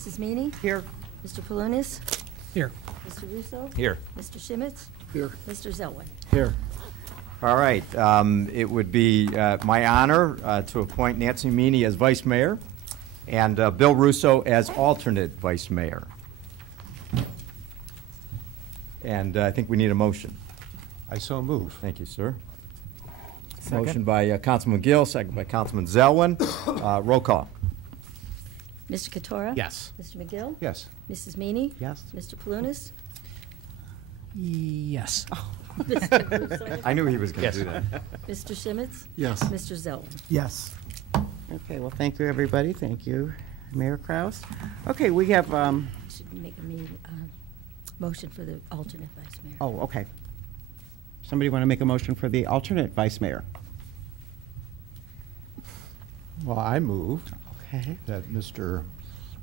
Mrs. Meany? Here. Mr. Palunas? Here. Mr. Russo? Here. Mr. Shimitz? Here. Mr. Zelwin? Here. All right. It would be my honor to appoint Nancy Meany as vice mayor and Bill Russo as alternate vice mayor. And I think we need a motion. I so move. Thank you, sir. Second. Motion by Councilman Gill, second by Councilman Zelwin. Roll call. Mr. Katora? Yes. Mr. McGill? Yes. Mrs. Meany? Yes. Mr. Palunas? Yes. Mr. Russo? I knew he was going to do that. Mr. Shimitz? Yes. Mr. Zelwin? Yes. Okay, well, thank you, everybody. Thank you, Mayor Kraus. Okay, we have, Should make a motion for the alternate vice mayor. oh, okay. Somebody want to make a motion for the alternate vice mayor? Well, I move Okay, that Mr.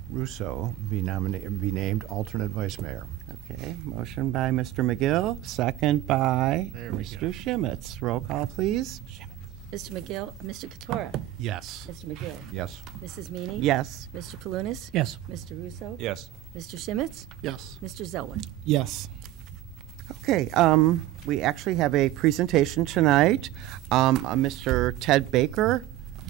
Russo be named alternate vice mayor. okay. Motion by Mr. McGill, second by Mr. Shimitz. Roll call, please. Mr. McGill, Mr. Katora? Yes. Mr. McGill? Yes. Mrs. Meany? Yes. Mr. Palunas? Yes. Mr. Russo? Yes. Mr. Shimitz? Yes. Mr. Zelwin? Yes. Okay, we actually have a presentation tonight. Mr. Ted Baker,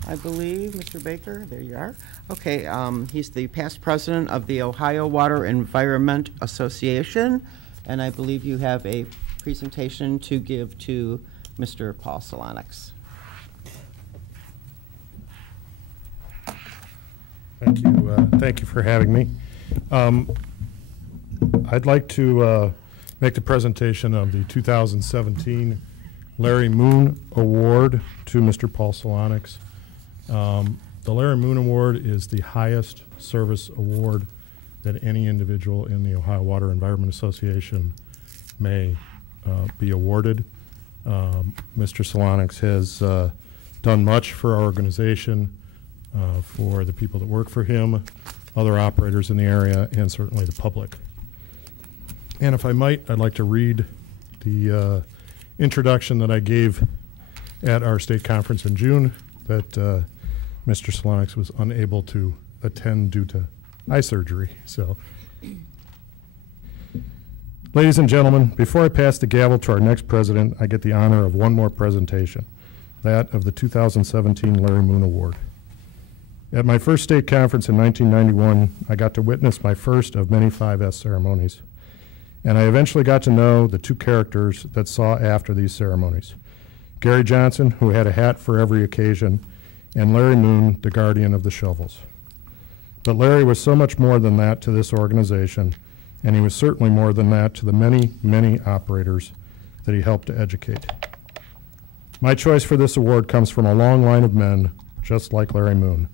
I believe. Mr. Baker, there you are. Okay, he's the past president of the Ohio Water Environment Association, and I believe you have a presentation to give to Mr. Paul Solonix. Thank you. Thank you for having me. I'd like to make the presentation of the 2017 Larry Moon Award to Mr. Paul Solonix. The Larry Moon Award is the highest service award that any individual in the Ohio Water Environment Association may be awarded. Mr. Solonix has done much for our organization, for the people that work for him, other operators in the area, and certainly the public. And if I might, I'd like to read the introduction that I gave at our state conference in June that Mr. Solonix was unable to attend due to eye surgery. So, ladies and gentlemen, before I pass the gavel to our next president, I get the honor of one more presentation, that of the 2017 Larry Moon Award. At my first state conference in 1991, I got to witness my first of many 5S ceremonies. And I eventually got to know the two characters that saw after these ceremonies. Gary Johnson, who had a hat for every occasion, and Larry Moon, the guardian of the shovels. But Larry was so much more than that to this organization, and he was certainly more than that to the many, many operators that he helped to educate. My choice for this award comes from a long line of men just like Larry Moon.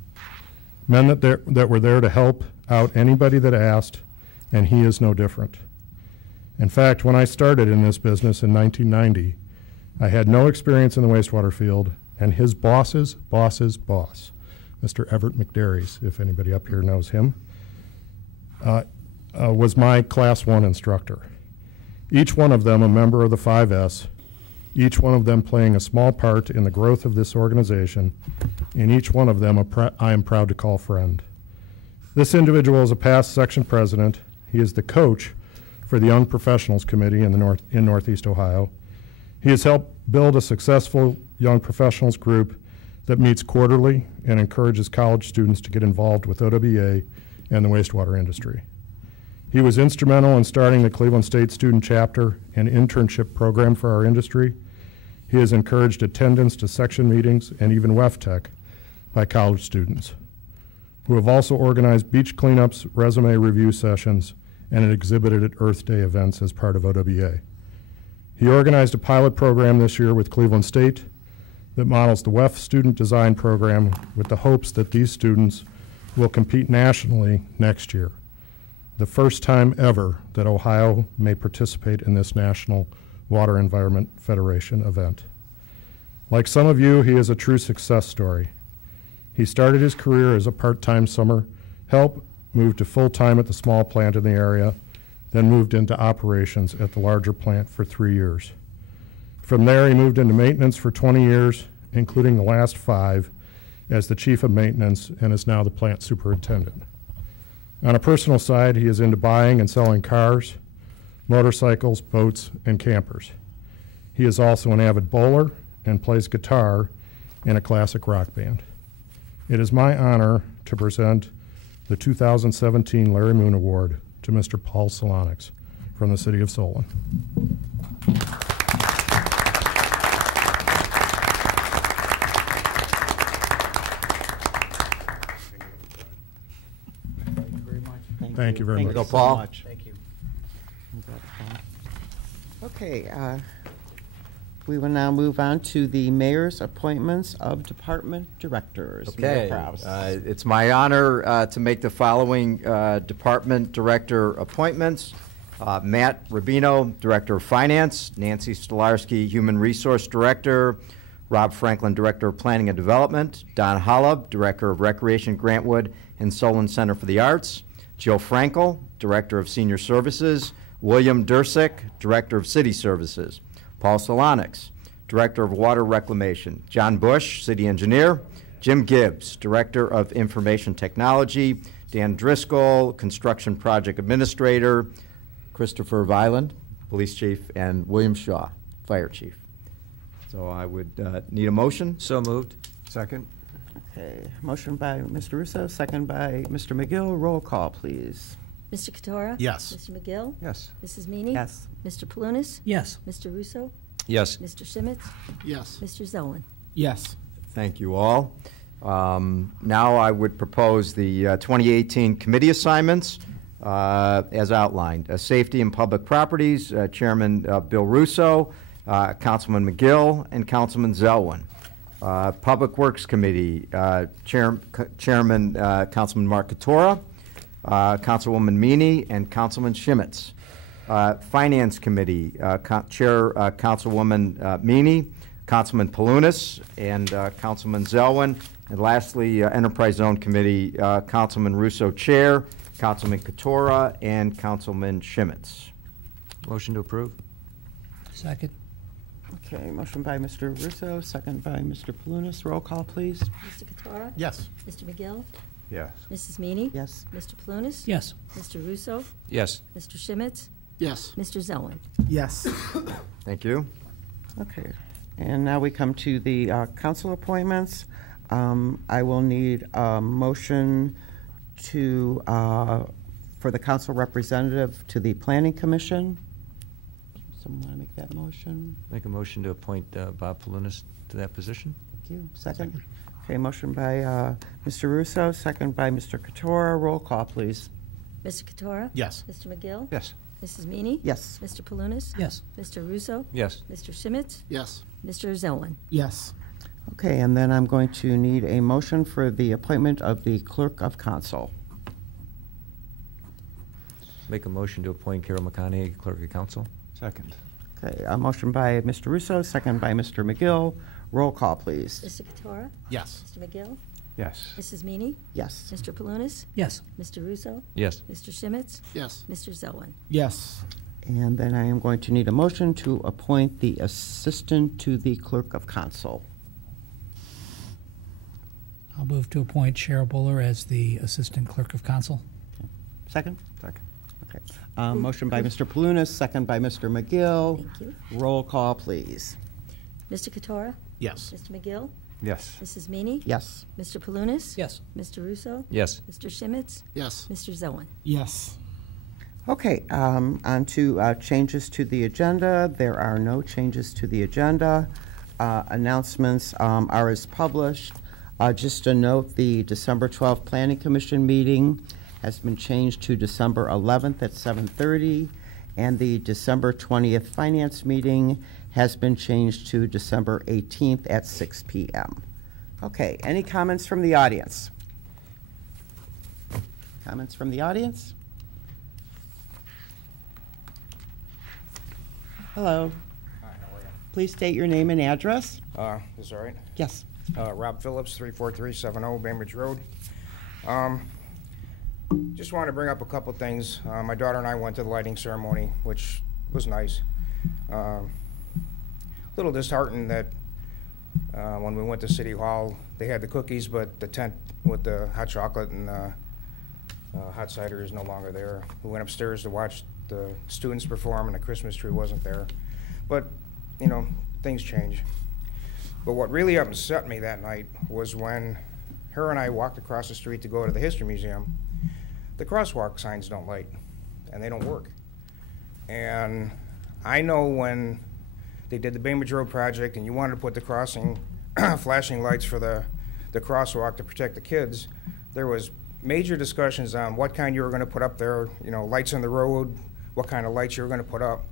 Men that were there to help out anybody that asked, and he is no different. In fact, when I started in this business in 1990, I had no experience in the wastewater field, and his boss's boss's boss, Mr. Everett McDarries, if anybody up here knows him, was my Class 1 instructor. Each one of them a member of the 5S, each one of them playing a small part in the growth of this organization, and each one of them I am proud to call friend. This individual is a past section president. He is the coach for the Young Professionals Committee in Northeast Ohio. He has helped build a successful young professionals group that meets quarterly and encourages college students to get involved with OWA and the wastewater industry. He was instrumental in starting the Cleveland State Student Chapter and internship program for our industry. He has encouraged attendance to section meetings and even WEFTEC by college students, who have also organized beach cleanups, resume review sessions, and exhibited at Earth Day events as part of OWA. He organized a pilot program this year with Cleveland State that models the WEF student design program with the hopes that these students will compete nationally next year, the first time ever that Ohio may participate in this National Water Environment Federation event. Like some of you, he is a true success story. He started his career as a part-time summer help, moved to full-time at the small plant in the area, then moved into operations at the larger plant for 3 years. From there, he moved into maintenance for 20 years, including the last 5 as the chief of maintenance, and is now the plant superintendent. On a personal side, he is into buying and selling cars, motorcycles, boats, and campers. He is also an avid bowler and plays guitar in a classic rock band. It is my honor to present the 2017 Larry Moon Award to Mr. Paul Solonix from the City of Solon. Thank you very much. Go, Paul. Thank you. Okay, we will now move on to the mayor's appointments of department directors. Mayor Okay, Kraus. it's my honor to make the following department director appointments. Matt Rubino, Director of Finance, Nancy Stolarski, Human Resource Director, Rob Franklin, Director of Planning and Development, Don Hollub, Director of Recreation, Grantwood and Solon Center for the Arts, Jill Frankel, Director of Senior Services, William Dursick, Director of City Services, Paul Solonix, Director of Water Reclamation, John Bush, City Engineer, Jim Gibbs, Director of Information Technology, Dan Driscoll, Construction Project Administrator, Christopher Violent, Police Chief, and William Shaw, Fire Chief. So I would need a motion. So moved. Second? Okay, motion by Mr. Russo, second by Mr. McGill. Roll call, please. Mr. Katora? Yes. Mr. McGill? Yes. Mrs. Meany? Yes. Mr. Palunas? Yes. Mr. Russo? Yes. Mr. Simmons? Yes. Mr. Zelwin? Yes. Thank you all. Now I would propose the 2018 committee assignments as outlined. Safety and Public Properties, Chairman Bill Russo, Councilman McGill, and Councilman Zelwin. Public Works Committee, Chairman Councilman Mark Katora, Councilwoman Meany, and Councilman Shimitz. Finance Committee, Chair Councilwoman Meany, Councilman Palunas, and Councilman Zelwin. And lastly, Enterprise Zone Committee, Councilman Russo Chair, Councilman Katora, and Councilman Shimitz. Motion to approve. Second. Okay, motion by Mr. Russo, second by Mr. Palunas. Roll call, please. Mr. Katora? Yes. Mr. McGill? Yes. Mrs. Meany? Yes. Mr. Palunas? Yes. Mr. Russo? Yes. Mr. Shimitz? Yes. Mr. Zelwin? Yes. Thank you. Okay, and now we come to the council appointments. I will need a motion to, for the council representative to the Planning Commission. Someone want to make that motion? Make a motion to appoint Bob Palunas to that position. Thank you. Second? Okay, motion by Mr. Russo, second by Mr. Katora. Roll call, please. Mr. Katora? Yes. Mr. McGill? Yes. Mrs. Meany? Yes. Mr. Palunas? Yes. Mr. Russo? Yes. Mr. Shimitz? Yes. Mr. Zelwin? Yes. Okay, and then I'm going to need a motion for the appointment of the clerk of council. Make a motion to appoint Carol McConaughey, Clerk of Council. Second? Okay, a motion by Mr. Russo, second by Mr. McGill. Roll call, please. Mr. Katora? Yes. Mr. McGill? Yes. Mrs. Meany? Yes. Mr. Palunas? Yes. Mr. Russo? Yes. Mr. Shimitz? Yes. Mr. Zelwin? Yes. And then I am going to need a motion to appoint the assistant to the clerk of council. I'll move to appoint Cheryl Buller as the Assistant Clerk of Council. Second? Second? Okay. Motion by Mr. Palunas, second by Mr. McGill. Thank you. Roll call, please. Mr. Katora? Yes. Mr. McGill? Yes. Mrs. Meany? Yes. Mr. Palunas? Yes. Mr. Russo? Yes. Mr. Shimitz? Yes. Mr. Zelwin? Yes. Okay, on to changes to the agenda. There are no changes to the agenda. Announcements are as published. Just a note, the December 12th Planning Commission meeting has been changed to December 11th at 7:30, and the December 20th Finance meeting has been changed to December 18th at 6 p.m. Okay, any comments from the audience? Comments from the audience? Hello. Hi, how are you? Please state your name and address. Is that all right? Yes. Rob Phillips, 34370 Bainbridge Road. Just wanted to bring up a couple things. My daughter and I went to the lighting ceremony, which was nice. A little disheartened that when we went to City Hall, they had the cookies, but the tent with the hot chocolate and Hot cider is no longer there. We went upstairs to watch the students perform, and the Christmas tree wasn't there. But, you know, things change. But what really upset me that night was when her and I walked across the street to go to the History Museum. The crosswalk signs don't light, and they don't work. And I know when they did the Bainbridge Road project and you wanted to put the crossing flashing lights for the crosswalk to protect the kids, there was major discussions on what kind you were going to put up there, you know, lights on the road, what kind of lights you were going to put up.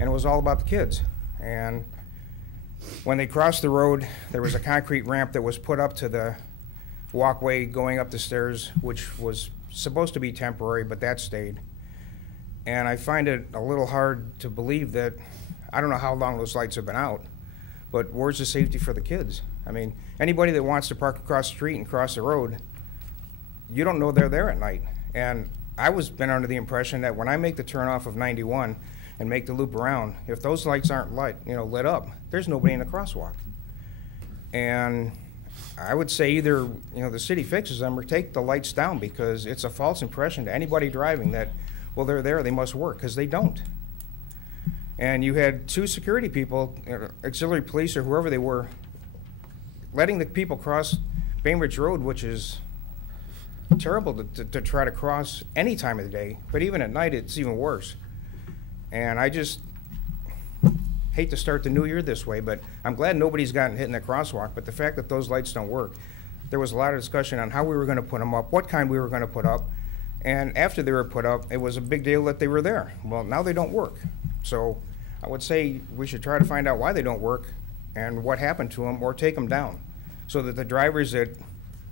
And it was all about the kids. And when they crossed the road, there was a concrete ramp that was put up to the walkway going up the stairs, which was supposed to be temporary, but that stayed. And I find it a little hard to believe that, I don't know how long those lights have been out, but where's the safety for the kids? I mean, anybody that wants to park across the street and cross the road, you don't know they're there at night. And I was been under the impression that when I make the turn off of 91 and make the loop around, if those lights aren't lit up, there's nobody in the crosswalk. And I would say either, the city fixes them or take the lights down, because it's a false impression to anybody driving that, well, they're there, they must work, because they don't. And you had two security people, auxiliary police or whoever they were, letting the people cross Bainbridge Road, which is terrible to try to cross any time of the day, but even at night it's even worse. And I just hate to start the new year this way, but I'm glad nobody's gotten hit in the crosswalk. But the fact that those lights don't work, there was a lot of discussion on how we were going to put them up, what kind we were going to put up, and after they were put up, it was a big deal that they were there. Well, now they don't work. So I would say we should try to find out why they don't work and what happened to them, or take them down, so that the drivers that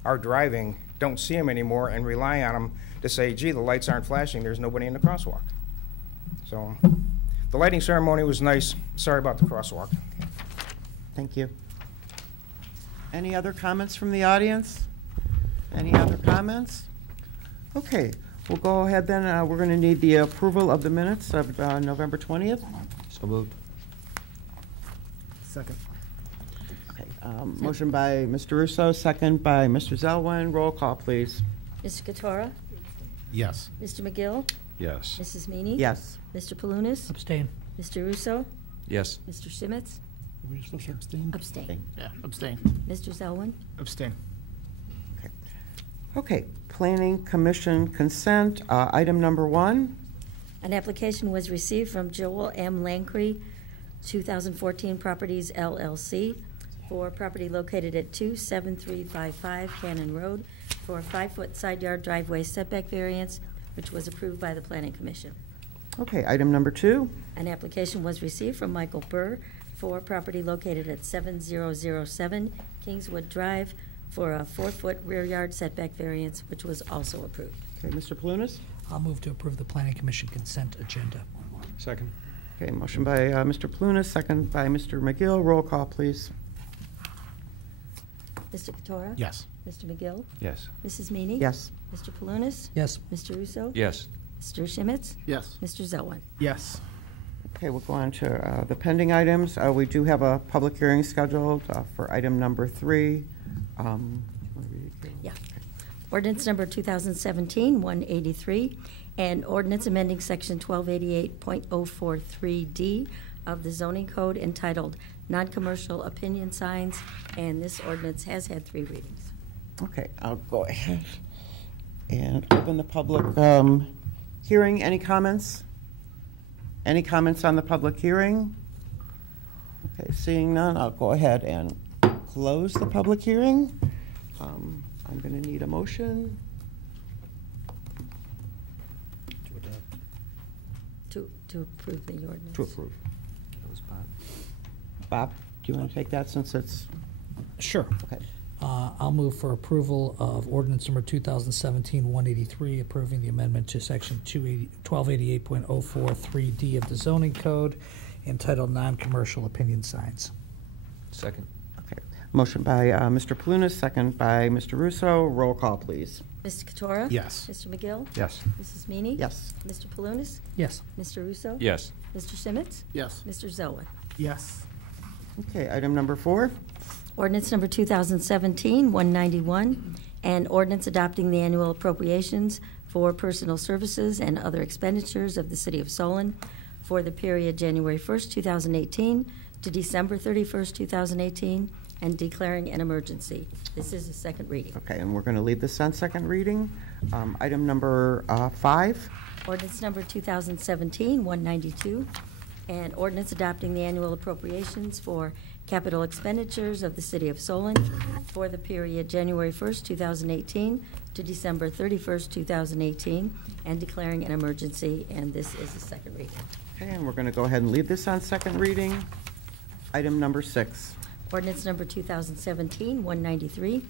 are driving don't see them anymore and rely on them to say, gee, the lights aren't flashing, there's nobody in the crosswalk. So the lighting ceremony was nice. Sorry about the crosswalk. Thank you. Any other comments from the audience? Any other comments? Okay, we'll go ahead then. We're going to need the approval of the minutes of November 20th. So moved. Second. Okay, motion by Mr. Russo, second by Mr. Zelwin. Roll call, please. Mr. Katora? Yes. Mr. McGill? Yes. Mrs. Meany? Yes. Mr. Palunas? Abstain. Mr. Russo? Yes. Mr. Shimitz? Are we supposed to abstain? Abstain. Yeah, abstain. Mr. Zelwin? Abstain. Okay, Planning Commission consent, item number 1. An application was received from Joel M. Lancry, 2014 Properties LLC, for property located at 27355 Cannon Road for a 5-foot side yard driveway setback variance, which was approved by the Planning Commission. Okay, item number 2. An application was received from Michael Burr for property located at 7007 Kingswood Drive for a 4-foot rear yard setback variance, which was also approved. Okay, Mr. Palunas? I'll move to approve the Planning Commission consent agenda. Second. Okay, motion by Mr. Palunas, second by Mr. McGill. Roll call, please. Mr. Katora? Yes. Mr. McGill? Yes. Mrs. Meany? Yes. Mr. Palunas? Yes. Mr. Russo? Yes. Mr. Shimitz? Yes. Mr. Zelwin? Yes. Okay, we'll go on to the pending items. We do have a public hearing scheduled for item number 3. Do you want to read it, Carol? Yeah. Ordinance number 2017-183, and ordinance amending section 1288.043D of the zoning code entitled Non-Commercial Opinion Signs, and this ordinance has had 3 readings. Okay, I'll go ahead and open the public hearing. Any comments? Any comments on the public hearing? Okay, seeing none, I'll go ahead and close the public hearing. I'm going to need a motion. To approve the ordinance. To approve. That was Bob. Bob, do you want to take that since it's, Sure. okay. I'll move for approval of ordinance number 2017-183, approving the amendment to section 1288.043D of the zoning code entitled Non-Commercial Opinion Signs. Second. Okay. Motion by Mr. Palunas, second by Mr. Russo. Roll call, please. Mr. Katora? Yes. Mr. McGill? Yes. Mrs. Meany? Yes. Mr. Palunas? Yes. Mr. Russo? Yes. Mr. Shimitz? Yes. Mr. Zelwin? Yes. Okay, item number 4. Ordinance number 2017-191, and ordinance adopting the annual appropriations for personal services and other expenditures of the City of Solon for the period January 1st, 2018 to December 31st, 2018, and declaring an emergency. This is a second reading. Okay, and we're going to leave this on second reading. Item number 5. Ordinance number 2017-192, and ordinance adopting the annual appropriations for capital expenditures of the City of Solon for the period January 1st, 2018 to December 31st, 2018, and declaring an emergency, and this is a second reading. Okay, and we're going to go ahead and leave this on second reading. Item number 6. Ordinance number 2017-193,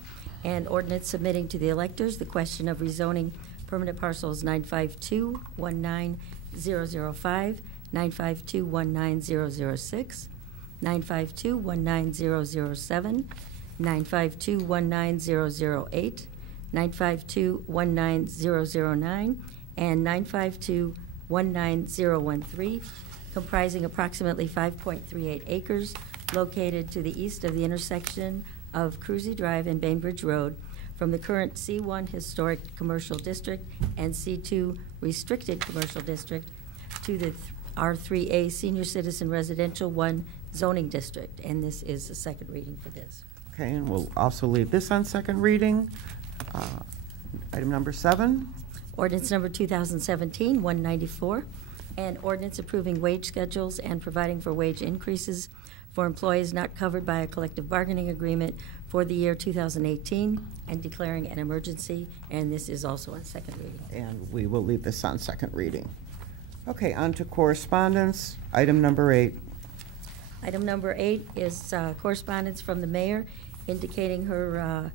and ordinance submitting to the electors the question of rezoning permanent parcels 952-19005, 952-19006, 952-19007, 952-19008, 952-19009, and 952-19013, comprising approximately 5.38 acres located to the east of the intersection of Cruzy Drive and Bainbridge Road from the current C1 Historic Commercial District and C2 Restricted Commercial District to the R3A Senior Citizen Residential 1 zoning district, and this is the second reading for this. Okay, and we'll also leave this on second reading. Item number 7. Ordinance number 2017-194, and ordinance approving wage schedules and providing for wage increases for employees not covered by a collective bargaining agreement for the year 2018 and declaring an emergency, and this is also on second reading. And we will leave this on second reading. Okay, on to correspondence. Item number 8. Item number 8 is correspondence from the mayor indicating her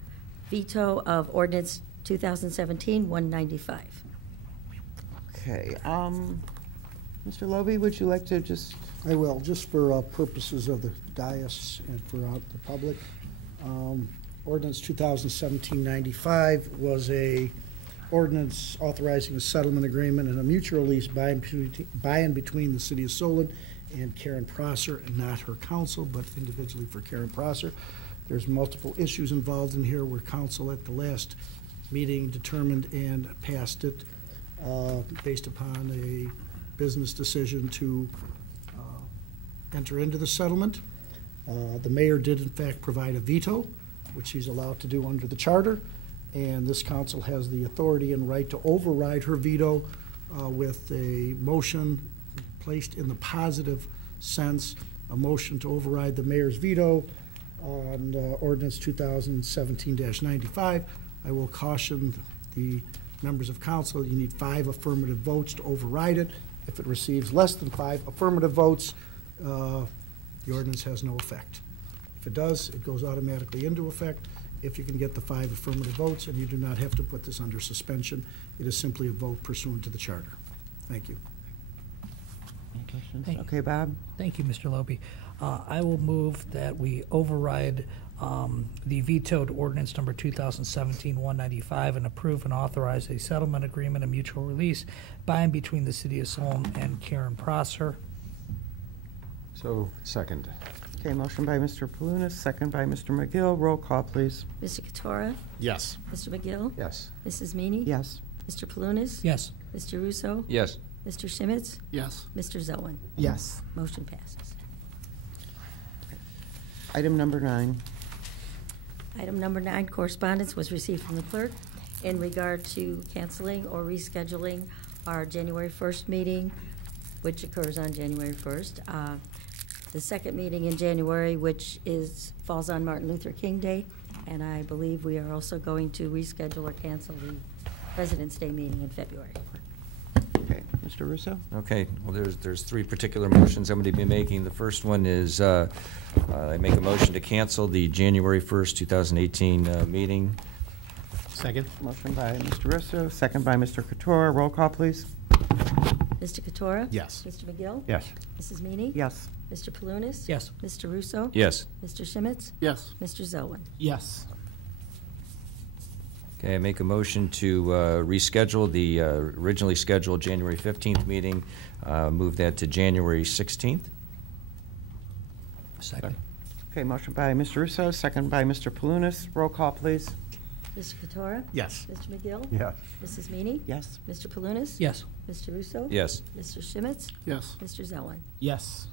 veto of ordinance 2017-195. Okay, Mr. Loby, would you like to just, I will, just for purposes of the dais and for the public. Ordinance 2017-95 was a ordinance authorizing a settlement agreement and a mutual lease by and between the City of Solon and Karen Prosser, and not her counsel, but individually for Karen Prosser. There's multiple issues involved in here where council at the last meeting determined and passed it based upon a business decision to enter into the settlement. The mayor did in fact provide a veto, which he's allowed to do under the charter, and this council has the authority and right to override her veto with a motion placed in the positive sense, a motion to override the mayor's veto on ordinance 2017-95. I will caution the members of council that you need 5 affirmative votes to override it. If it receives less than 5 affirmative votes, the ordinance has no effect. If it does, it goes automatically into effect. If you can get the 5 affirmative votes, and you do not have to put this under suspension, it is simply a vote pursuant to the charter. Thank you. any questions? Thank you. Okay, Bob? Thank you, Mr. Loby. I will move that we override the vetoed ordinance number 2017-195 and approve and authorize a settlement agreement and mutual release by and between the City of Solon and Karen Prosser. So, second. Okay, motion by Mr. Palunas, second by Mr. McGill. Roll call, please. Mr. Katora? Yes. Mr. McGill? Yes. Mrs. Meany? Yes. Mr. Palunas? Yes. Mr. Russo? Yes. Mr. Schmitz? Yes. Mr. Zelwin? Yes. Motion passes. Item number 9. Item number 9, correspondence was received from the clerk in regard to canceling or rescheduling our January 1st meeting, which occurs on January 1st. The second meeting in January, which falls on Martin Luther King Day, and I believe we are also going to reschedule or cancel the President's Day meeting in February. Okay, Mr. Russo? Okay, well, there's 3 particular motions I'm going to be making. The first one is I make a motion to cancel the January 1st, 2018 meeting. Second? Motion by Mr. Russo, second by Mr. Katora. Roll call, please. Mr. Katora? Yes. Mr. McGill? Yes. Mrs. Meany? Yes. Mr. Palunas? Yes. Mr. Russo? Yes. Mr. Schmitz? Yes. Mr. Zelwin? Yes. Okay, I make a motion to reschedule the originally scheduled January 15th meeting, move that to January 16th. Second. Okay, motion by Mr. Russo, second by Mr. Palunas. Roll call, please. Mr. Katora? Yes. Mr. McGill? Yes. Mrs. Meany? Yes. Mr. Palunas? Yes. Mr. Russo? Yes. Mr. Schmitz? Yes. Mr. Zelwin? Yes.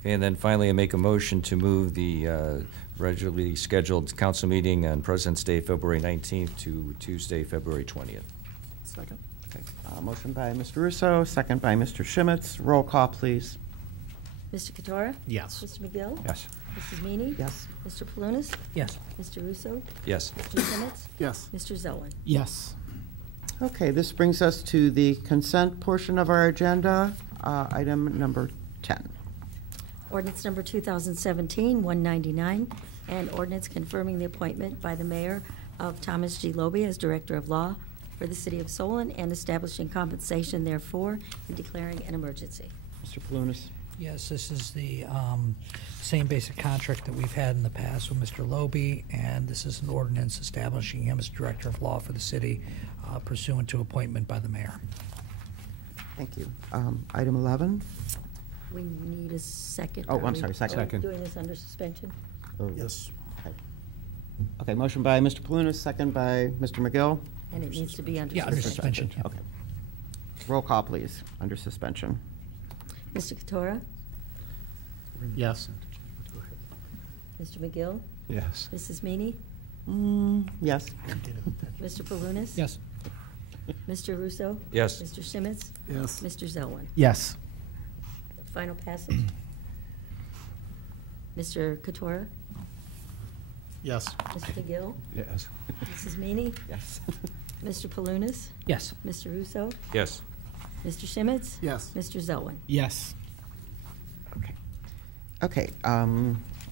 Okay, and then finally, I make a motion to move the regularly scheduled council meeting on President's Day, February 19th, to Tuesday, February 20th. Second. Okay. Motion by Mr. Russo, second by Mr. Schmitz. Roll call, please. Mr. Katora? Yes. Mr. McGill? Yes. Mrs. Meany? Yes. Mr. Palunas? Yes. Mr. Russo? Yes. Mr. Schmitz? Yes. Mr. Zelwin? Yes. Okay, this brings us to the consent portion of our agenda, item number 10. Ordinance number 2017-199, and ordinance confirming the appointment by the mayor of Thomas G. Loby as Director of Law for the City of Solon and establishing compensation therefore and declaring an emergency. Mr. Palunas? Yes, this is the same basic contract that we've had in the past with Mr. Loby, and this is an ordinance establishing him as Director of Law for the city pursuant to appointment by the mayor. Thank you. Item 11? We need a second. Oh, Are I'm we- sorry, second. Are we Second. doing this under suspension? Yes. Okay, motion by Mr. Palunas, second by Mr. McGill. And it needs to be under Yeah, under suspension. suspension. yeah. Okay. Roll call, please, under suspension. Mr. Katora? Yes. Mr. McGill? Yes. Mrs. Meany? Yes. Mr. Palunas? Yes. Mr. Russo? Yes. Mr. Schmitz? Yes. Mr. Zelwin? Yes. Final passage. Mr. Katora? Yes. Mr. McGill? Yes. Mrs. Meany? Yes. Mr. Palunas? Yes. Mr. Russo? Yes. Mr. Schmitz? Yes. Mr. Zelwin? Yes. Okay,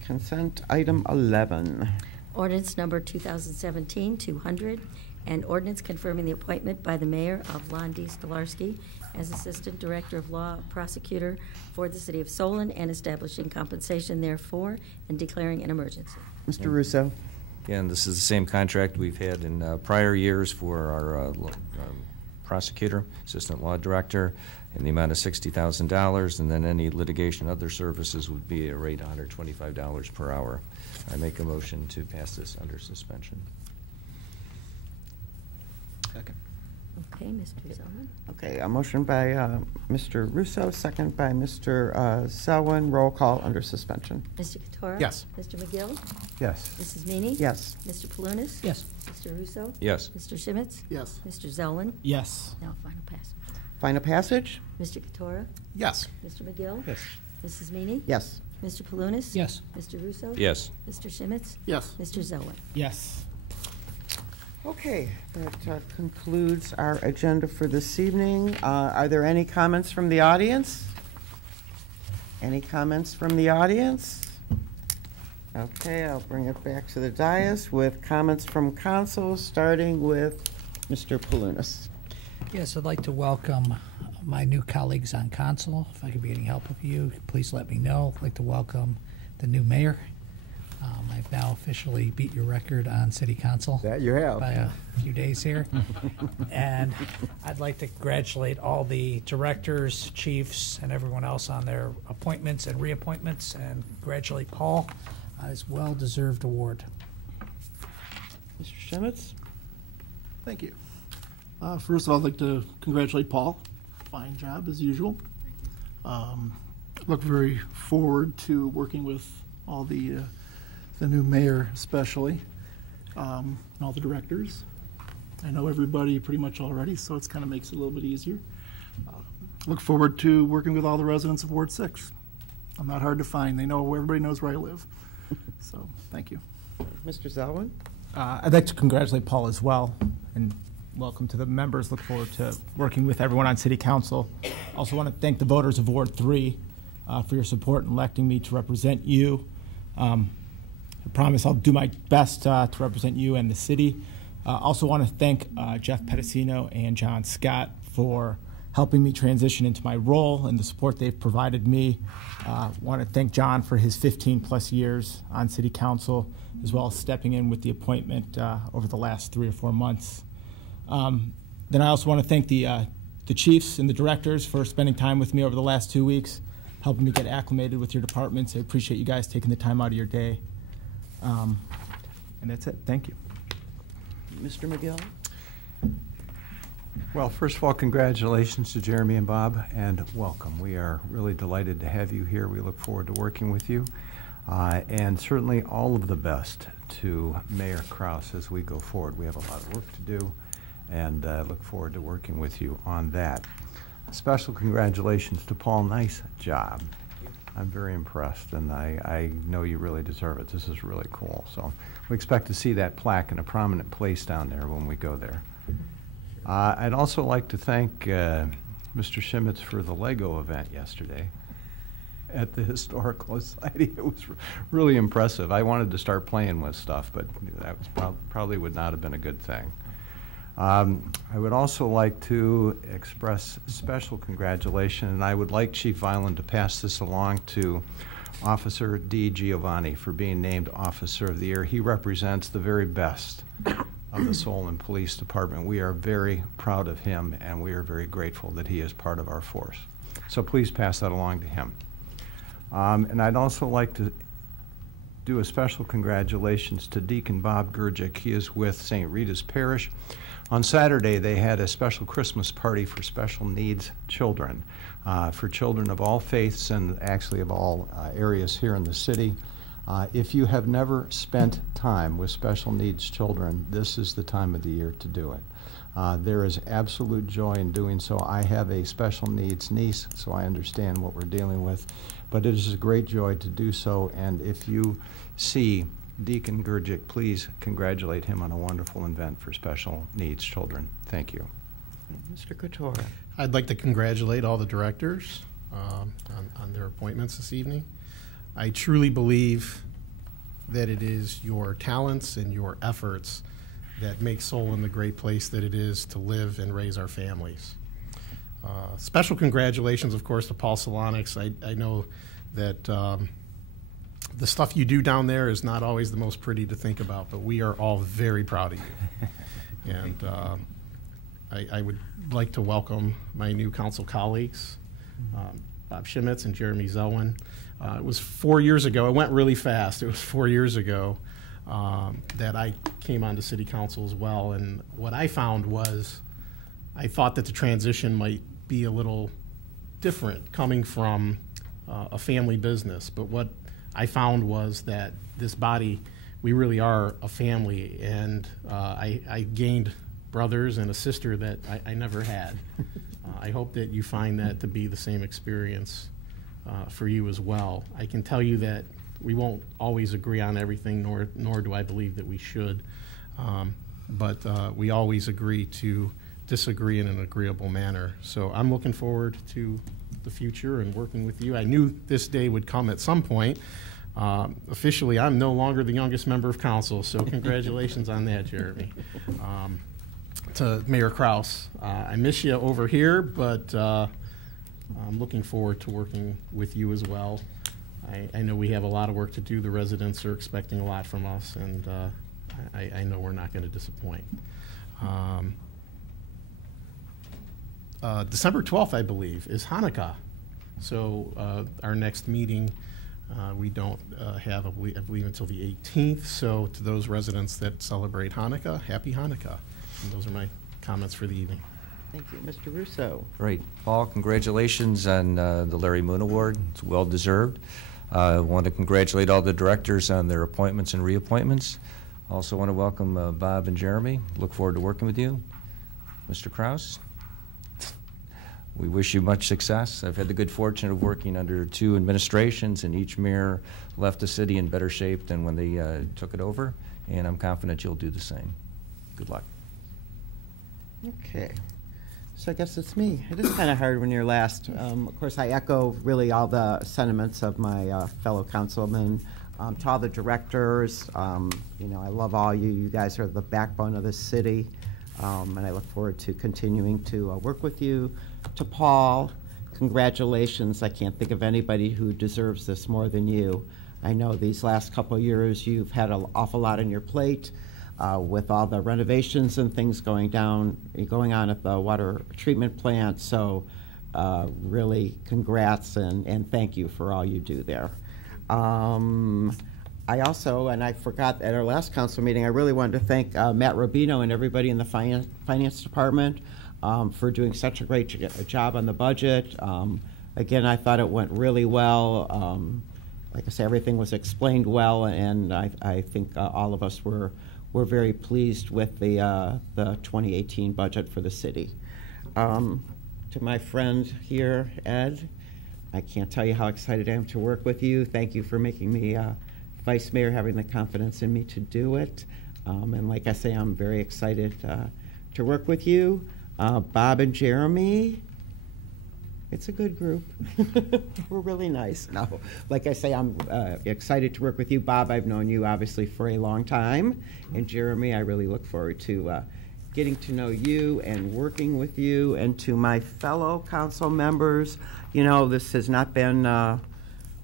consent item 11. Ordinance number 2017-200, and ordinance confirming the appointment by the mayor of Lon D. Stolarski as Assistant Director of Law Prosecutor for the City of Solon and establishing compensation therefore and declaring an emergency. Mr. Russo? Again, this is the same contract we've had in prior years for our prosecutor, assistant law director, in the amount of $60,000, and then any litigation other services would be a rate of $125 per hour. I make a motion to pass this under suspension. Second. Okay, Mr. Zelwin? Okay, a motion by Mr. Russo, second by Mr. Selwyn. Roll call under suspension. Mr. Katora? Yes. Mr. McGill? Yes. Mrs. Meany? Yes. Mr. Palunas? Yes. Mr. Russo? Yes. Mr. Schmitz? Yes. Mr. Zelwin? Yes. Now final passage. Final passage? Mr. Katora? Yes. Mr. McGill? Yes. Mrs. Meany? Yes. Mr. Palunas? Yes. Mr. Russo? Yes. Mr. Schmitz? Yes. Mr. Zelwin? Yes. Okay, that concludes our agenda for this evening. Are there any comments from the audience? Any comments from the audience? Okay, I'll bring it back to the dais with comments from council, starting with Mr. Palunas. Yes, I'd like to welcome my new colleagues on council. If I could be any help with you, please let me know. I'd like to welcome the new mayor. I've now officially beat your record on city council That you have. by a few days here. And I'd like to congratulate all the directors, chiefs, and everyone else on their appointments and reappointments, and congratulate Paul on his well-deserved award. Mr. Schmitz? Thank you. First of all, I'd like to congratulate Paul. Fine job, as usual. Look very forward to working with all the new mayor especially, and all the directors. I know everybody pretty much already, so it kind of makes it a little bit easier. Look forward to working with all the residents of Ward 6. I'm not hard to find. Everybody knows where I live. So, thank you. Mr. Zelwin? I'd like to congratulate Paul as well, and welcome to the members. Look forward to working with everyone on City Council. Also want to thank the voters of Ward 3 for your support in electing me to represent you. I promise I'll do my best to represent you and the city. Also want to thank Jeff Pedicino and John Scott for helping me transition into my role and the support they've provided me. Want to thank John for his 15-plus years on City Council, as well as stepping in with the appointment over the last 3 or 4 months. Then I also want to thank the chiefs and the directors for spending time with me over the last 2 weeks, helping me get acclimated with your departments. I appreciate you guys taking the time out of your day. And that's it. Thank you. Mr. McGill? Well, first of all, congratulations to Jeremy and Bob, and welcome. We are really delighted to have you here. We look forward to working with you. And certainly all of the best to Mayor Kraus as we go forward. We have a lot of work to do, and look forward to working with you on that. Special congratulations to Paul. Nice job. I'm very impressed, and I know you really deserve it. This is really cool. So we expect to see that plaque in a prominent place down there when we go there. I'd also like to thank Mr. Shimitz for the Lego event yesterday at the Historical Society. It was really impressive. I wanted to start playing with stuff, but that was probably would not have been a good thing. I would also like to express special congratulations, and I would like Chief Violin to pass this along to Officer D. Giovanni for being named Officer of the Year. He represents the very best of the Solon Police Department. We are very proud of him, and we are very grateful that he is part of our force. So please pass that along to him. And I'd also like to do a special congratulations to Deacon Bob Gurgic. He is with St. Rita's Parish. On Saturday, they had a special Christmas party for special needs children, for children of all faiths and actually of all areas here in the city. If you have never spent time with special needs children, this is the time of the year to do it. There is absolute joy in doing so. I have a special needs niece, so I understand what we're dealing with, but it is a great joy to do so, and if you see Deacon Gurgic, please congratulate him on a wonderful event for special needs children. Thank you. Mr. Couture. I'd like to congratulate all the directors on their appointments this evening. I truly believe that it is your talents and your efforts that make Solon the great place that it is to live and raise our families. Special congratulations, of course, to Paul Solonix. I know that the stuff you do down there is not always the most pretty to think about, but we are all very proud of you. And I would like to welcome my new council colleagues, Bob Shimitz and Jeremy Zelwin. It was 4 years ago. It went really fast. It was 4 years ago that I came onto city council as well. And what I found was I thought that the transition might be a little different coming from a family business. But what I found was that this body, we really are a family. And I gained brothers and a sister that I never had. I hope that you find that to be the same experience for you as well. I can tell you that we won't always agree on everything, nor do I believe that we should. But we always agree to disagree in an agreeable manner. So I'm looking forward to the future and working with you. I knew this day would come at some point. Officially, I'm no longer the youngest member of council, so congratulations on that, Jeremy. To Mayor Kraus, I miss you over here, but I'm looking forward to working with you as well. I know we have a lot of work to do. The residents are expecting a lot from us, and I know we're not going to disappoint. December 12th, I believe, is Hanukkah. So our next meeting, we don't have, I believe, until the 18th. So to those residents that celebrate Hanukkah, happy Hanukkah. And those are my comments for the evening. Thank you. Mr. Russo. Great. Paul, congratulations on the Larry Moon Award. It's well deserved. I want to congratulate all the directors on their appointments and reappointments. Also want to welcome Bob and Jeremy. Look forward to working with you. Mr. Kraus, we wish you much success. I've had the good fortune of working under two administrations, and each mayor left the city in better shape than when they took it over, and I'm confident you'll do the same. Good luck. Okay. So I guess it's me. It is kind of hard when you're last. Of course, I echo really all the sentiments of my fellow councilmen. To all the directors, you know, I love all you. You guys are the backbone of this city, and I look forward to continuing to work with you. To Paul, congratulations. I can't think of anybody who deserves this more than you. I know these last couple of years you've had an awful lot on your plate. With all the renovations and things going on at the water treatment plant. So really congrats and thank you for all you do there. I also, and I forgot at our last council meeting, I really wanted to thank Matt Rubino and everybody in the finance department for doing such a great job on the budget. Again, I thought it went really well. Like I said, everything was explained well, and I think all of us were very pleased with the 2018 budget for the city. To my friend here, Ed, I can't tell you how excited I am to work with you. Thank you for making me vice mayor, having the confidence in me to do it. And like I say, I'm very excited to work with you. Bob and Jeremy, it's a good group. We're really nice. No, like I say, I'm excited to work with you. Bob, I've known you obviously for a long time. And Jeremy, I really look forward to getting to know you and working with you. And to my fellow council members, you know, this has not been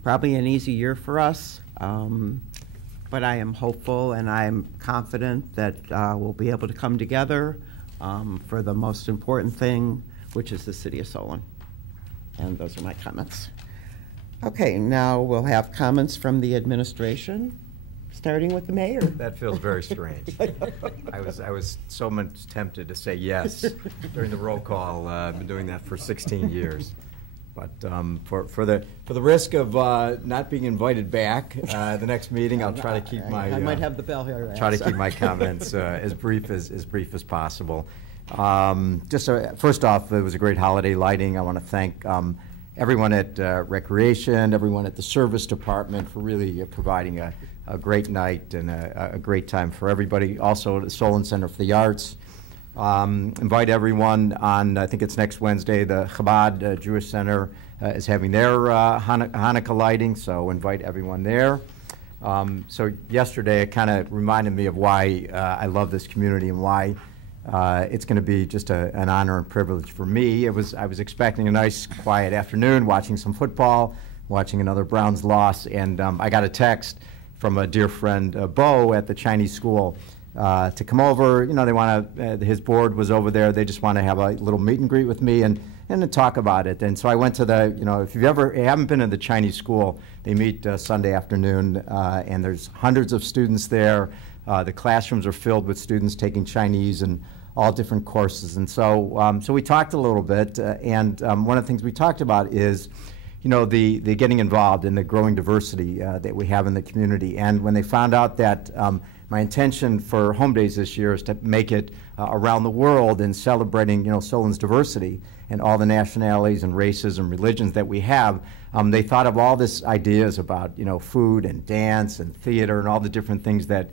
probably an easy year for us. But I am hopeful and I'm confident that we'll be able to come together for the most important thing, which is the city of Solon. And those are my comments. Okay, now we'll have comments from the administration, starting with the mayor. That feels very strange. I was so much tempted to say yes during the roll call. I've been doing that for 16 years. But for the risk of not being invited back the next meeting, I'll try to keep my. I might have the bell here. Try to keep my comments as brief as possible. First off, it was a great holiday lighting. I want to thank everyone at Recreation, everyone at the Service Department for really providing a great night and a great time for everybody. Also, the Solon Center for the Arts. Invite everyone on, I think it's next Wednesday, the Chabad Jewish Center is having their Hanukkah lighting, so invite everyone there. So yesterday it kind of reminded me of why I love this community and why it's going to be just an honor and privilege for me. I was expecting a nice, quiet afternoon, watching some football, watching another Browns loss, and I got a text from a dear friend, Bo, at the Chinese school to come over. You know, they want to, his board was over there. They just want to have a little meet and greet with me and to talk about it. And so I went to the, you know, if you haven't been in the Chinese school, they meet Sunday afternoon, and there's hundreds of students there. The classrooms are filled with students taking Chinese and all different courses. And so, so we talked a little bit, and one of the things we talked about is, you know, the getting involved in the growing diversity that we have in the community. And when they found out that my intention for Home Days this year is to make it around the world and celebrating, you know, Solon's diversity and all the nationalities and races and religions that we have, they thought of all these ideas about, you know, food and dance and theater and all the different things that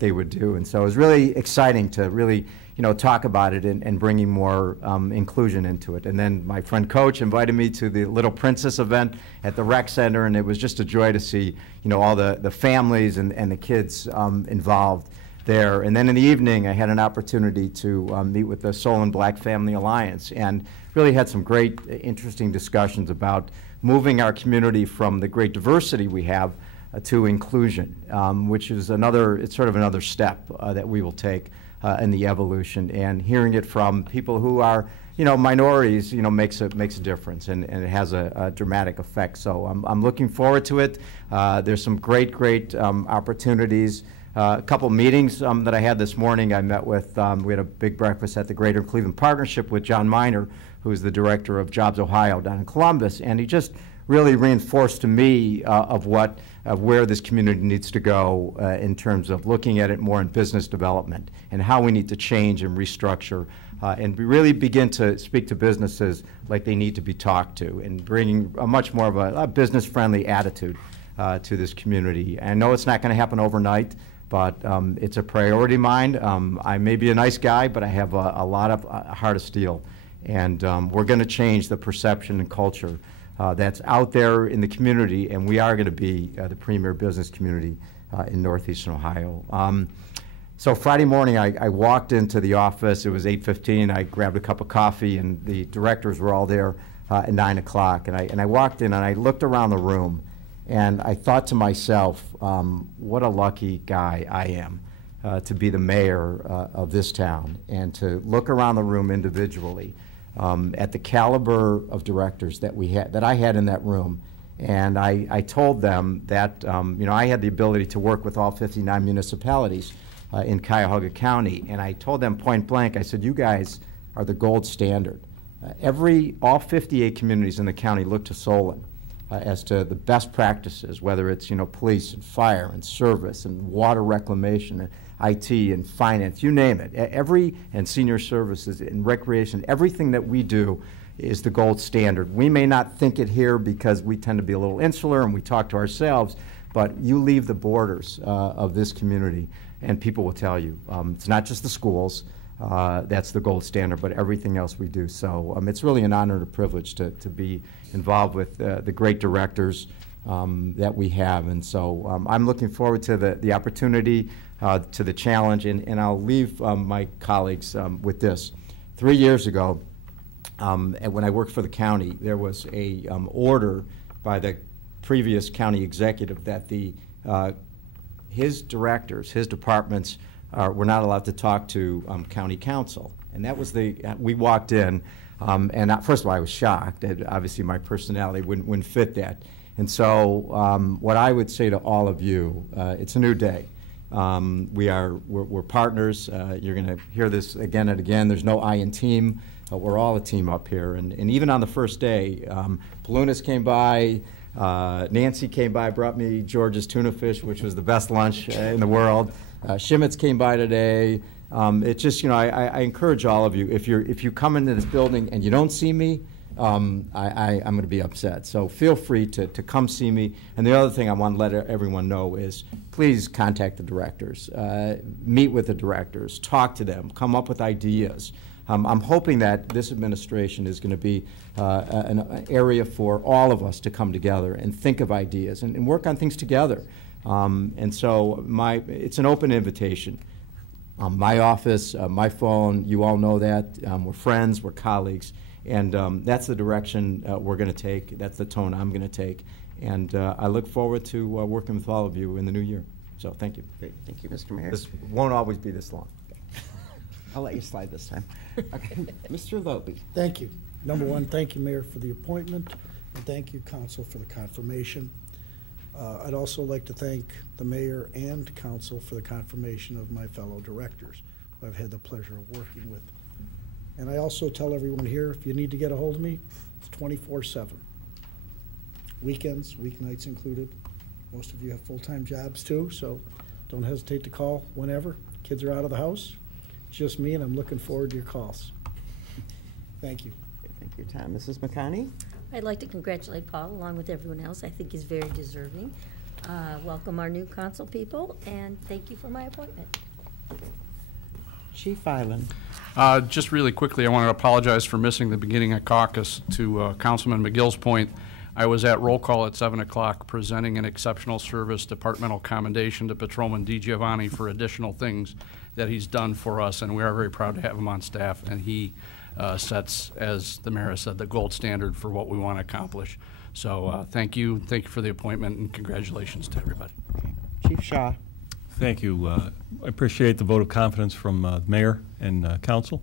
they would do. And so it was really exciting to really, you know, talk about it and bringing more inclusion into it. And then my friend Coach invited me to the Little Princess event at the rec center, and it was just a joy to see, you know, all the families and the kids involved there. And then in the evening, I had an opportunity to meet with the Solon Black Family Alliance and really had some great, interesting discussions about moving our community from the great diversity we have to inclusion, which is it's sort of another step that we will take in the evolution. And hearing it from people who are, you know, minorities, you know, makes a difference, and it has a dramatic effect. So I'm looking forward to it. There's some great opportunities. A couple meetings that I had this morning. I met with, we had a big breakfast at the Greater Cleveland Partnership with John Miner, who's the director of Jobs Ohio down in Columbus, and he just really reinforced to me of where this community needs to go in terms of looking at it more in business development and how we need to change and restructure and really begin to speak to businesses like they need to be talked to and bringing a much more of a business-friendly attitude to this community. And I know it's not going to happen overnight, but it's a priority of mine. I may be a nice guy, but I have a lot of heart of steel. And we're going to change the perception and culture that's out there in the community, and we are going to be the premier business community in Northeastern Ohio. So Friday morning, I walked into the office. It was 8:15. I grabbed a cup of coffee, and the directors were all there at 9 o'clock. And I walked in, and I looked around the room, and I thought to myself, what a lucky guy I am to be the mayor of this town and to look around the room individually at the caliber of directors that I had in that room, And I told them that, I had the ability to work with all 59 municipalities in Cuyahoga County. And I told them point blank, I said, you guys are the gold standard. All 58 communities in the county look to Solon as to the best practices, whether it's, police and fire and service and water reclamation and IT and finance, you name it. And senior services and recreation, everything that we do is the gold standard. We may not think it here because we tend to be a little insular and we talk to ourselves, but you leave the borders of this community and people will tell you. It's not just the schools, that's the gold standard, but everything else we do. So it's really an honor and a privilege to be involved with the great directors that we have. And so I'm looking forward to the opportunity, to the challenge, and I'll leave my colleagues with this. 3 years ago, when I worked for the county, there was a order by the previous county executive that his directors, his departments, were not allowed to talk to county council. And that was we walked in, and first of all, I was shocked. Obviously, my personality wouldn't fit that. And so what I would say to all of you, it's a new day. We're partners. You're going to hear this again and again. There's no I in team. We're all a team up here. And even on the first day, Palunas came by, Nancy came by, brought me George's tuna fish, which was the best lunch in the world. Shimitz came by today. It's just, I encourage all of you, if you come into this building and you don't see me, I'm going to be upset. So feel free to come see me. And the other thing I want to let everyone know is please contact the directors, meet with the directors, talk to them, come up with ideas. I'm hoping that this administration is going to be an area for all of us to come together and think of ideas and work on things together. And so it's an open invitation. My office, my phone, you all know that. We're friends, we're colleagues, and that's the direction we're going to take. That's the tone I'm going to take. And I look forward to working with all of you in the new year. So thank you. Great. Thank you, Mr. Mayor. This won't always be this long. I'll let you slide this time. Okay. Mr. Loby. Thank you. Number one, thank you, Mayor, for the appointment, and thank you, Council, for the confirmation. I'd also like to thank the Mayor and Council for the confirmation of my fellow directors who I've had the pleasure of working with. And I also tell everyone here, if you need to get a hold of me, it's 24/7. Weekends, weeknights included. Most of you have full-time jobs too, so don't hesitate to call whenever. Kids are out of the house. It's just me, and I'm looking forward to your calls. Thank you. Thank you, Tom. Mrs. McConney? I'd like to congratulate Paul along with everyone else. I think he's very deserving. Welcome our new council people, and thank you for my appointment. Chief Island. Just really quickly, I want to apologize for missing the beginning of caucus. To Councilman McGill's point, I was at roll call at 7 o'clock presenting an exceptional service departmental commendation to Patrolman DiGiovanni for additional things that he's done for us, and we are very proud to have him on staff. And he sets, as the mayor said, the gold standard for what we want to accomplish. So thank you for the appointment, and congratulations to everybody. Okay. Chief Shaw. Thank you. I appreciate the vote of confidence from the mayor and council.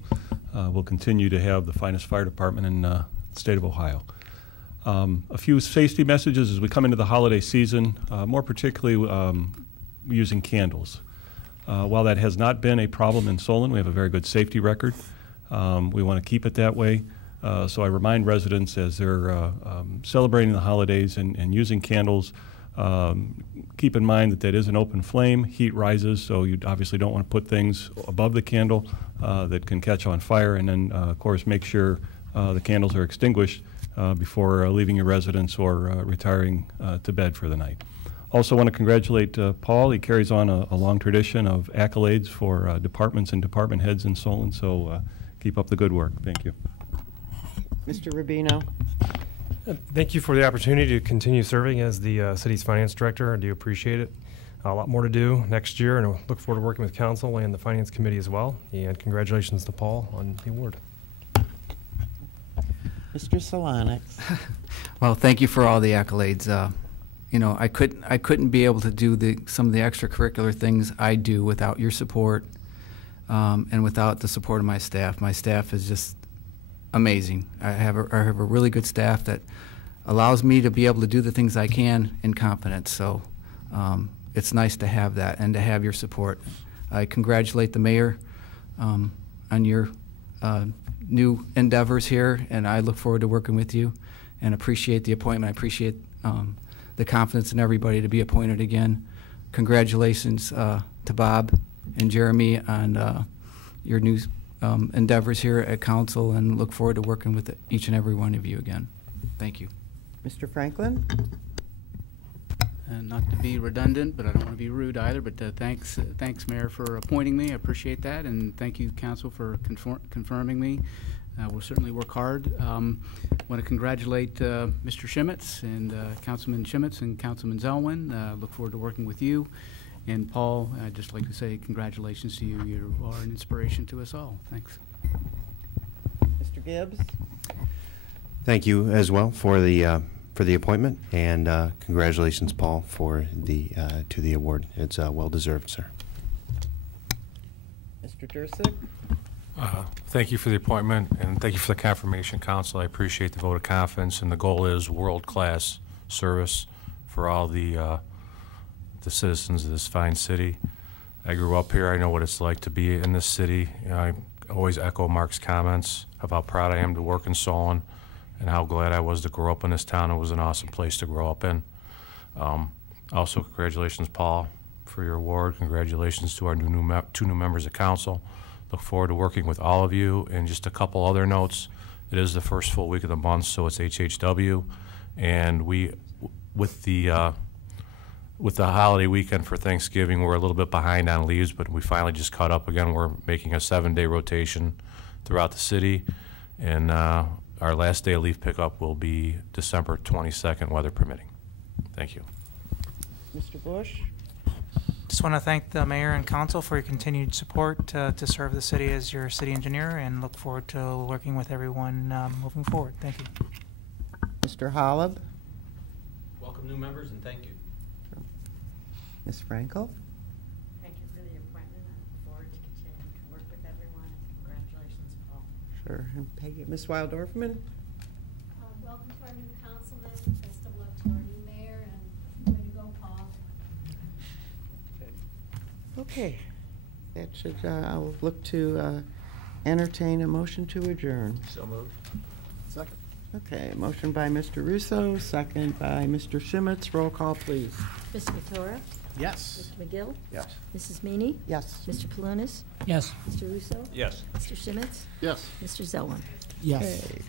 We'll continue to have the finest fire department in the state of Ohio. A few safety messages as we come into the holiday season, more particularly using candles. While that has not been a problem in Solon, we have a very good safety record. We want to keep it that way. So I remind residents as they're celebrating the holidays and using candles, keep in mind that that is an open flame. Heat rises, so you obviously don't want to put things above the candle that can catch on fire. And then, of course, make sure the candles are extinguished before leaving your residence or retiring to bed for the night. Also want to congratulate Paul. He carries on a long tradition of accolades for departments and department heads in Solon, so keep up the good work. Thank you. Mr. Rubino. Thank you for the opportunity to continue serving as the city's finance director. I do appreciate it. A lot more to do next year, and I look forward to working with council and the finance committee as well. And congratulations to Paul on the award. Mr. Solonix. Well, thank you for all the accolades. You know, I couldn't be able to do some of the extracurricular things I do without your support and without the support of my staff. My staff is just amazing. I have a really good staff that allows me to be able to do the things I can in confidence. So it's nice to have that and to have your support. I congratulate the mayor on your new endeavors here, and I look forward to working with you and appreciate the appointment. I appreciate the confidence in everybody to be appointed again. Congratulations to Bob and Jeremy on your new endeavors here at council, and look forward to working with each and every one of you again. Thank you. Mr. Franklin? And not to be redundant, but I don't want to be rude either, but thanks, Mayor, for appointing me. I appreciate that, and thank you, Council, for confirming me. We'll certainly work hard. Want to congratulate Mr. Shimitz and Councilman Shimitz and Councilman Zelwyn. Look forward to working with you. And Paul, I'd just like to say congratulations to you. You are an inspiration to us all. Thanks. Mr. Gibbs? Thank you as well for the appointment, and congratulations, Paul, for to the award. It's well deserved, sir. Mr. Dursick? Thank you for the appointment, and thank you for the confirmation, Council. I appreciate the vote of confidence, and the goal is world-class service for all the citizens of this fine city. I grew up here. I know what it's like to be in this city. You know, I always echo Mark's comments of how proud I am to work in Solon and how glad I was to grow up in this town. It was an awesome place to grow up in. Also, congratulations, Paul, for your award. Congratulations to our two new members of council. Look forward to working with all of you. And just a couple other notes. It is the first full week of the month, so it's HHW. And we, with the holiday weekend for Thanksgiving, we're a little bit behind on leaves, but we finally just caught up again. We're making a 7-day rotation throughout the city. And our last day of leave pickup will be December 22nd, weather permitting. Thank you. Mr. Bush? Just want to thank the mayor and council for your continued support to serve the city as your city engineer, and look forward to working with everyone moving forward. Thank you. Mr. Holub? Welcome new members, and thank you. Ms. Frankel? Thank you for the appointment. I look forward to continuing to work with everyone, and congratulations, Paul. Sure. And Peggy, Ms. Wild-Dorfman? Welcome to our new councilman. Best of luck to our new mayor, and way to go, Paul. Okay. That should, I'll look to entertain a motion to adjourn. So moved. Second. Okay, motion by Mr. Russo, second by Mr. Shimitz. Roll call, please. Mr. Matora? Yes. Mr. McGill? Yes. Mrs. Meany? Yes. Mr. Palunas? Yes. Mr. Russo? Yes. Mr. Shimitz? Yes. Mr. Zelwin? Yes. Okay.